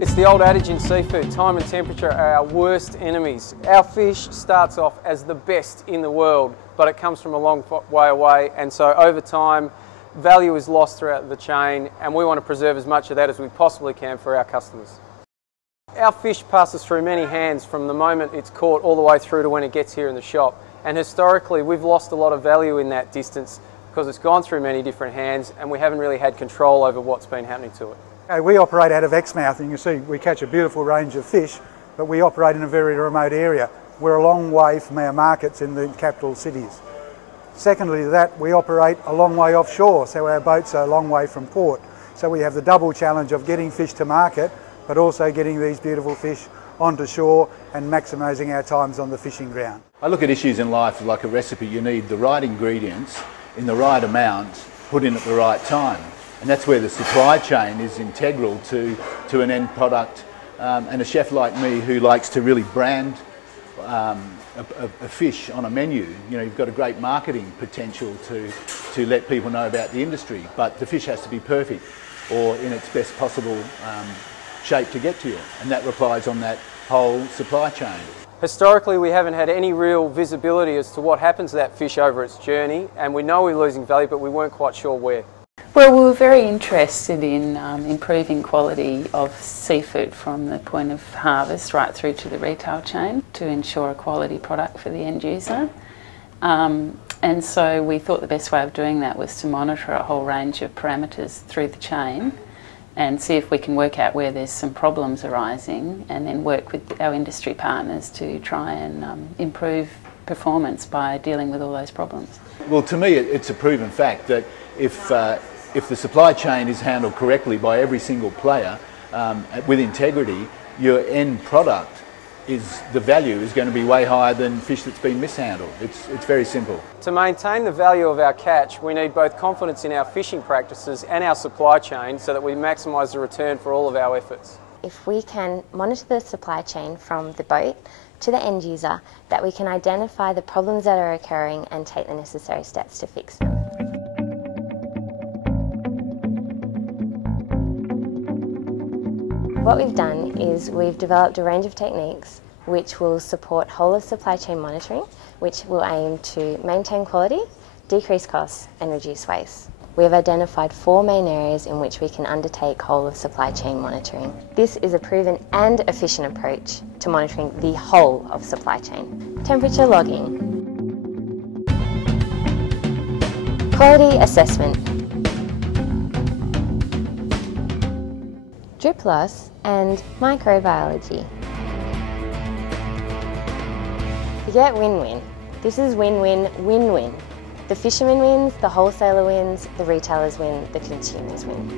It's the old adage in seafood, time and temperature are our worst enemies. Our fish starts off as the best in the world, but it comes from a long way away, and so over time, value is lost throughout the chain, and we want to preserve as much of that as we possibly can for our customers. Our fish passes through many hands from the moment it's caught all the way through to when it gets here in the shop, and historically we've lost a lot of value in that distance because it's gone through many different hands and we haven't really had control over what's been happening to it. We operate out of Exmouth, and you can see we catch a beautiful range of fish, but we operate in a very remote area. We're a long way from our markets in the capital cities. Secondly to that, we operate a long way offshore, so our boats are a long way from port. So we have the double challenge of getting fish to market, but also getting these beautiful fish onto shore and maximising our times on the fishing ground. I look at issues in life like a recipe. You need the right ingredients in the right amount, put in at the right time. And that's where the supply chain is integral to an end product. And a chef like me who likes to really brand a fish on a menu, you've got a great marketing potential to let people know about the industry, but the fish has to be perfect or in its best possible shape to get to you, and that relies on that whole supply chain. Historically, we haven't had any real visibility as to what happens to that fish over its journey, and we know we're losing value, but we weren't quite sure where. Well, we were very interested in improving quality of seafood from the point of harvest right through to the retail chain to ensure a quality product for the end user. And so we thought the best way of doing that was to monitor a whole range of parameters through the chain and see if we can work out where there's some problems arising, and then work with our industry partners to try and improve performance by dealing with all those problems. Well, to me it's a proven fact that if the supply chain is handled correctly by every single player with integrity, your end product the value is going to be way higher than fish that's been mishandled. It's very simple. To maintain the value of our catch, we need both confidence in our fishing practices and our supply chain so that we maximise the return for all of our efforts. If we can monitor the supply chain from the boat to the end user, that we can identify the problems that are occurring and take the necessary steps to fix them. What we've done is we've developed a range of techniques which will support whole of supply chain monitoring, which will aim to maintain quality, decrease costs and reduce waste. We have identified 4 main areas in which we can undertake whole of supply chain monitoring. This is a proven and efficient approach to monitoring the whole of supply chain. Temperature logging, quality assessment, drip loss and microbiology. You get win-win. This is win-win, win-win. The fisherman wins, the wholesaler wins, the retailers win, the consumers win.